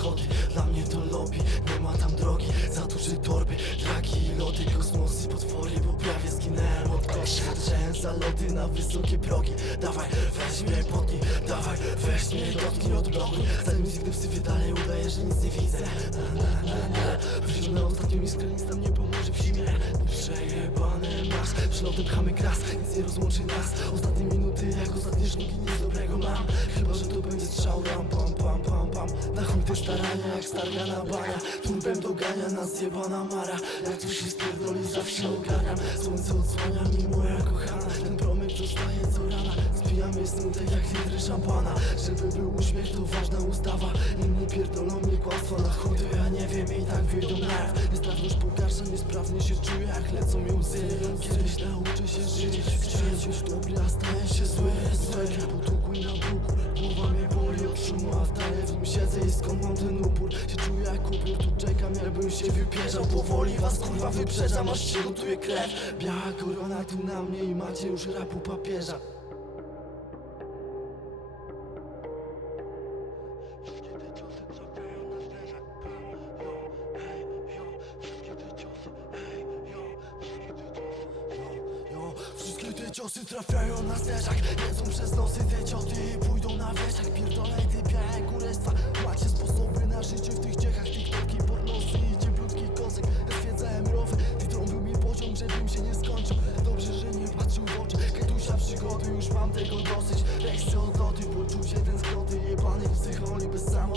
schody. Dla mnie to lobby, nie ma tam drogi. Za duże torby, dragi i loty Kosmosy, potwory, bo prawie zginęłem od kości. Zacząłem zaloty na wysokie progi. Dawaj, weź mnie potnij, dawaj, weź mnie dotknij od bloku Zanim gdy psyfię dalej udaję, że nic nie widzę. Na, na, na, na. Wrócisz na ostatnią iskrę, nic nam nie pomoże w zimie. Przejebany masz, przelotem pchamy gras Nic nie rozłączy nas. Ostatnie minuty jak ostatnie sznuki Nic dobrego mam. Chyba, że to będzie strzał pam, pam, pam, te starania jak stargana bania Turbem dogania nas zjebana mara. Jak coś się spierdoli zawsze ogarniam. Słońce odsłania mi moja kochana. Ten promyk zostaje co rana. Spijamy snutek jak litry szampana. Żeby był uśmiech to ważna ustawa. Inni pierdolą mi kłamstwa na chudy Ja nie wiem i tak wyjdą na jaw. Niesprawność pogarsza, niesprawnie się czuję Jak lecą mi łzy. Kiedyś nauczę się żyć. Chciałem już dobry, a staję się zły. I na bruku skąd mam ten upór Się czuję jak upiór, tu czekam jakbym się wypierzał. Powoli was kurwa wyprzedzam, aż się gotuje krew. Biała korona tu na mnie i macie już rapu papieża. Ciosy trafiają na zderzak. Jedzą przez nosy te cioty i pójdą na wieszak Pierdolę ty białe kurestwa niby samo